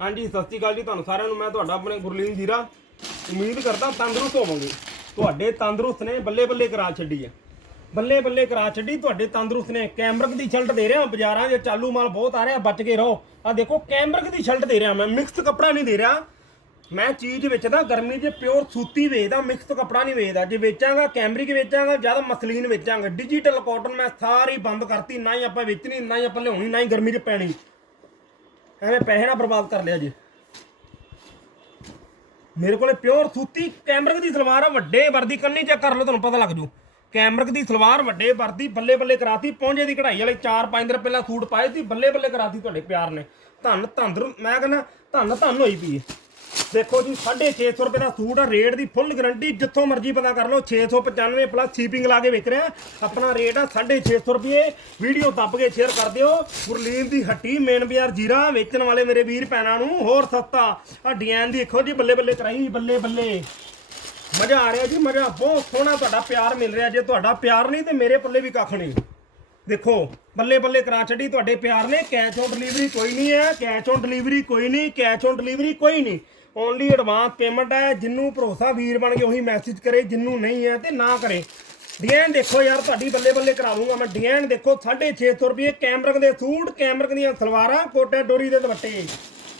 ਹਾਂਜੀ, ਸਤਿ ਸ਼੍ਰੀ ਅਕਾਲ ਜੀ ਤੁਹਾਨੂੰ ਸਾਰਿਆਂ ਨੂੰ। ਮੈਂ ਤੁਹਾਡਾ ਆਪਣੇ ਗੁਰਲੀਨ ਜੀਰਾ ਉਮੀਦ ਕਰਦਾ ਤੰਦਰੁਸਤ ਹੋਵੋਗੇ। ਤੁਹਾਡੇ ਤੰਦਰੁਸਤ ਨੇ ਬੱਲੇ ਬੱਲੇ ਕਰਾ ਛੱਡੀ ਹੈ। ਬੱਲੇ ਬੱਲੇ ਕਰਾ ਛੱਡੀ, ਤੁਹਾਡੇ ਤੰਦਰੁਸਤ ਨੇ ਕੈਮਰਕ ਦੀ ਸ਼ਰਟ ਦੇ ਰਿਹਾ। ਬਾਜ਼ਾਰਾਂ 'ਚ ਚਾਲੂ ਮਾਲ ਬਹੁਤ ਆ ਰਿਹਾ, ਬਚ ਕੇ ਰਹੋ। ਆ ਦੇਖੋ, ਕੈਮਰਕ ਦੀ ਸ਼ਰਟ ਦੇ ਰਿਹਾ ਮੈਂ। ਮਿਕਸ ਕੱਪੜਾ ਨਹੀਂ ਦੇ ਰਿਹਾ। ਮੈਂ ਚੀਜ਼ ਵੇਚਦਾ, ਗਰਮੀ 'ਚ ਪਿਓਰ ਸੂਤੀ ਵੇਚਦਾ ਮਿਕਸ ਕੱਪੜਾ ਨਹੀਂ ਵੇਚਦਾ। ਜੇ ਵੇਚਾਂਗਾ, ਕੈਮਰਿਕ ਵੇਚਾਂਗਾ ਜ਼ਿਆਦਾ ਮਸਲੀਨ ਵੇਚਾਂਗਾ। ਡਿਜੀਟਲ ਕਾਟਨ ਮੈਂ ਸਾਰੀ ਬੰਦ ਕਰਤੀ, ਨਾ ਹੀ ਆਪਾਂ ਵੇਚਣੀ, ਨਾ ਹੀ ਆਪਾਂ ਲਿਆਉਣੀ, ਨਾ ਹੀ ਗਰਮੀ 'ਚ ਪੈਣੀ। ਐਵੇਂ ਪੈਸੇ ਨਾ ਬਰਬਾਦ ਕਰ ਲਿਆ ਜੀ। ਮੇਰੇ ਕੋਲੇ ਪਿਓਰ ਸੂਤੀ ਕੈਮਰਕ ਦੀ ਸਲਵਾਰ ਆ, ਵੱਡੇ ਵਰਦੀ ਕੰਨੀ ਚੈੱਕ ਕਰ ਲਓ, ਤੁਹਾਨੂੰ ਪਤਾ ਲੱਗ ਜੂ। ਕੈਮਰਕ ਦੀ ਸਲਵਾਰ, ਵੱਡੇ ਵਰਦੀ ਬੱਲੇ ਬੱਲੇ ਕਰਾਤੀ ਪਹੁੰਚੇ ਦੀ ਕਢਾਈ ਵਾਲੇ 4-5 ਦਿਨ ਪਹਿਲਾਂ ਸੂਟ ਪਾਏ ਸੀ ਬੱਲੇ ਬੱਲੇ ਕਰਾਤੀ ਤੁਹਾਡੇ ਪਿਆਰ ਨੇ। ਧੰਨ ਧੰਦਰ ਮੈਂ ਕਹਿੰਦਾ ਧੰਨ ਧੰਨ ਹੋਈ ਪਈ ਦੇਖੋ ਜੀ 650 ਰੁਪਏ ਦਾ ਸੂਟ ਆ, ਰੇਟ ਦੀ ਫੁੱਲ ਗਾਰੰਟੀ ਜਿੱਥੋਂ ਮਰਜ਼ੀ ਪਤਾ ਕਰ ਲਓ 695 ਪਲੱਸ ਸ਼ਿਪਿੰਗ ਲਾ ਕੇ ਵਿਕ ਰਿਹਾ ਆਪਣਾ ਰੇਟ ਆ 650 ਰੁਪਏ। ਵੀਡੀਓ ਦੱਬ ਕੇ ਸ਼ੇਅਰ ਕਰ ਦਿਓ। ਗੁਰਲੀਨ ਦੀ ਹੱਟੀ ਮੇਨ ਬਾਜ਼ਾਰ ਜੀਰਾ, ਵੇਚਣ ਵਾਲੇ ਮੇਰੇ ਵੀਰ ਭੈਣਾਂ ਨੂੰ ਹੋਰ ਸਸਤਾ। ਆ ਡਿਜ਼ਾਈਨ ਦੇਖੋ ਜੀ, ਬੱਲੇ ਬੱਲੇ ਕਰਾਈ, ਬੱਲੇ ਬੱਲੇ। ਮਜ਼ਾ ਆ ਰਿਹਾ ਜੀ, ਮਜ਼ਾ। ਬਹੁਤ ਸੋਹਣਾ ਤੁਹਾਡਾ ਪਿਆਰ ਮਿਲ ਰਿਹਾ। ਜੇ ਤੁਹਾਡਾ ਪਿਆਰ ਨਹੀਂ ਤੇ ਮੇਰੇ ਪੱਲੇ ਵੀ ਕੱਖ ਨਹੀਂ। ਦੇਖੋ, ਬੱਲੇ ਬੱਲੇ ਕਰਾ ਛੱਡੀ ਤੁਹਾਡੇ ਪਿਆਰ ਨੇ। ਕੈਸ਼ ਔਨ ਡਿਲੀਵਰੀ ਕੋਈ ਨਹੀਂ ਹੈ ਕੈਸ਼ ਔਨ ਡਿਲੀਵਰੀ ਕੋਈ ਨਹੀਂ ਕੈਸ਼ ਔਨ ਡਿਲੀਵਰੀ ਕੋਈ ਨਹੀਂ। ਓਨਲੀ ਐਡਵਾਂਸ ਪੇਮੈਂਟ ਹੈ, ਜਿੰਨੂੰ ਭਰੋਸਾ ਵੀਰ ਬਣ ਕੇ ਉਹੀ ਮੈਸੇਜ ਕਰੇ, ਜਿੰਨੂੰ ਨਹੀਂ ਹੈ ਤੇ ਨਾ ਕਰੇ। ਡਿਜ਼ਾਈਨ ਦੇਖੋ ਯਾਰ, ਤੁਹਾਡੀ ਬੱਲੇ ਬੱਲੇ ਕਰਾ ਦੂੰਗਾ ਮੈਂ। ਡਿਜ਼ਾਈਨ ਦੇਖੋ 650 ਰੁਪਏ ਕੈਮਰਕ ਦੇ ਸੂਟ ਕੈਮਰਕ ਦੀਆਂ ਸਲਵਾਰਾਂ, ਕੋਟਾ ਡੋਰੀ ਦੇ ਦੁਪੱਟੇ।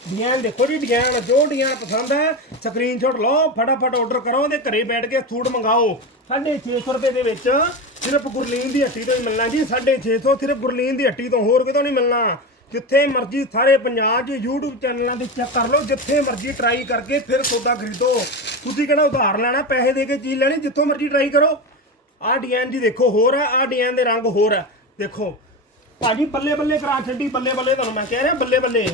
ਡਿਜ਼ਾਈਨ ਦੇਖੋ ਜੀ ਡਿਜ਼ਾਈਨ ਜੋ ਡਿਜ਼ਾਈਨ ਪਸੰਦ ਹੈ ਸਕਰੀਨਸ਼ਾਟ ਲਓ, ਫਟਾਫਟ ਆਰਡਰ ਕਰੋ ਤੇ ਘਰੇ ਬੈਠ ਕੇ ਸੂਟ ਮੰਗਾਓ। 650 ਰੁਪਏ ਦੇ ਵਿੱਚ ਸਿਰਫ ਗੁਰਲੀਨ ਦੀ ਹੱਟੀ ਤੋਂ ਹੀ ਮਿਲਣਾ ਜੀ। 650 ਸਿਰਫ ਗੁਰਲੀਨ ਦੀ ਹੱਟੀ ਤੋਂ ਹੋਰ ਕਿਤੋਂ ਨਹੀਂ ਮਿਲਣਾ। ਜਿੱਥੇ ਮਰਜ਼ੀ ਸਾਰੇ ਪੰਜਾਬ 'ਚ YouTube ਚੈਨਲਾਂ ਤੇ ਚੈੱਕ ਕਰ ਲਓ, ਜਿੱਥੇ ਮਰਜ਼ੀ ਟਰਾਈ ਕਰਕੇ ਫਿਰ ਸੌਦਾ ਖਰੀਦੋ। ਤੁਸੀਂ ਕਿਹੜਾ ਉਧਾਰ ਲੈਣਾ, ਪੈਸੇ ਦੇ ਕੇ ਚੀਜ਼ ਲੈਣੀ, ਜਿੱਥੋਂ ਮਰਜ਼ੀ ਟਰਾਈ ਕਰੋ। ਆਹ ਡਿਜ਼ਾਈਨ ਜੀ ਦੇਖੋ, ਹੋਰ ਆ, ਆਹ ਡਿਜ਼ਾਈਨ ਦੇ ਰੰਗ ਹੋਰ ਆ। ਦੇਖੋ, ਭਾਜੀ ਬੱਲੇ ਬੱਲੇ ਕਰਾ ਛੱਡੀ ਬੱਲੇ ਬੱਲੇ ਤੁਹਾਨੂੰ ਮੈਂ ਕਹਿ ਰਿਹਾ ਬੱਲੇ ਬੱਲੇ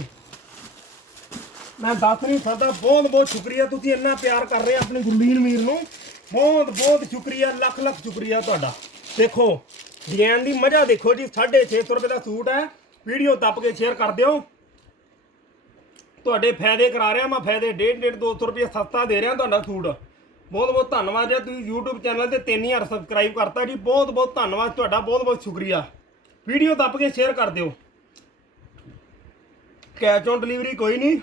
ਮੈਂ ਦੱਸ ਨਹੀਂ ਸਕਦਾ ਬਹੁਤ ਬਹੁਤ ਸ਼ੁਕਰੀਆ, ਤੁਸੀਂ ਇੰਨਾ ਪਿਆਰ ਕਰ ਰਹੇ ਆਪਣੇ ਗੁਰਲੀਨ ਵੀਰ ਨੂੰ। ਬਹੁਤ ਬਹੁਤ ਸ਼ੁਕਰੀਆ ਲੱਖ ਲੱਖ ਸ਼ੁਕਰੀਆ ਤੁਹਾਡਾ। ਦੇਖੋ, ਡਿਜ਼ਾਈਨ ਦੀ ਮਜ਼ਾ ਦੇਖੋ ਜੀ 650 ਰੁਪਏ ਦਾ ਸੂਟ ਹੈ। ਵੀਡੀਓ ਦੱਬ ਕੇ ਸ਼ੇਅਰ ਕਰ ਦਿਓ। ਤੁਹਾਡੇ ਫਾਇਦੇ ਕਰਾ ਰਿਹਾ ਮੈਂ, ਫਾਇਦੇ 1.5 1.5 200 ਰੁਪਏ ਸਸਤਾ ਦੇ ਰਿਹਾ ਤੁਹਾਡਾ ਸੂਟ। ਬਹੁਤ ਬਹੁਤ ਧੰਨਵਾਦ ਜੀ, ਤੁਸੀਂ YouTube ਚੈਨਲ ਤੇ 3000 ਸਬਸਕ੍ਰਾਈਬ ਕਰਤਾ ਜੀ। ਬਹੁਤ ਬਹੁਤ ਧੰਨਵਾਦ ਤੁਹਾਡਾ, ਬਹੁਤ ਬਹੁਤ ਸ਼ੁਕਰੀਆ। ਵੀਡੀਓ ਦੱਬ ਕੇ ਸ਼ੇਅਰ ਕਰ ਦਿਓ। ਕੈਸ਼ ਔਨ ਡਿਲੀਵਰੀ ਕੋਈ ਨਹੀਂ।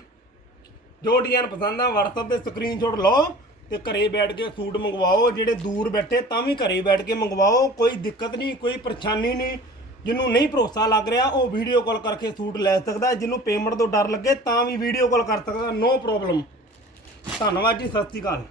ਜੋ ਡਿਜ਼ਾਈਨ ਪਸੰਦ ਆ, WhatsApp ਤੇ ਸਕਰੀਨਸ਼ਾਟ ਲਓ ਤੇ ਘਰੇ ਬੈਠ ਕੇ ਸੂਟ ਮੰਗਵਾਓ। ਜਿਹੜੇ ਦੂਰ ਬੈਠੇ, ਤਾਂ ਵੀ ਘਰੇ ਬੈਠ ਕੇ ਮੰਗਵਾਓ। ਕੋਈ ਦਿੱਕਤ ਨਹੀਂ, ਕੋਈ ਪਰੇਸ਼ਾਨੀ ਨਹੀਂ। ਜਿਹਨੂੰ ਨਹੀਂ ਭਰੋਸਾ ਲੱਗ ਰਿਹਾ, ਉਹ ਵੀਡੀਓ ਕਾਲ ਕਰਕੇ ਸੂਟ ਲੈ ਸਕਦਾ ਹੈ। ਜਿਹਨੂੰ ਪੇਮੈਂਟ ਤੋਂ ਡਰ ਲੱਗੇ, ਤਾਂ ਵੀ ਵੀਡੀਓ ਕਾਲ ਕਰ ਸਕਦਾ ਨੋ ਪ੍ਰੋਬਲਮ ਧੰਨਵਾਦ ਜੀ, ਸਤਿ ਸ਼੍ਰੀ ਅਕਾਲ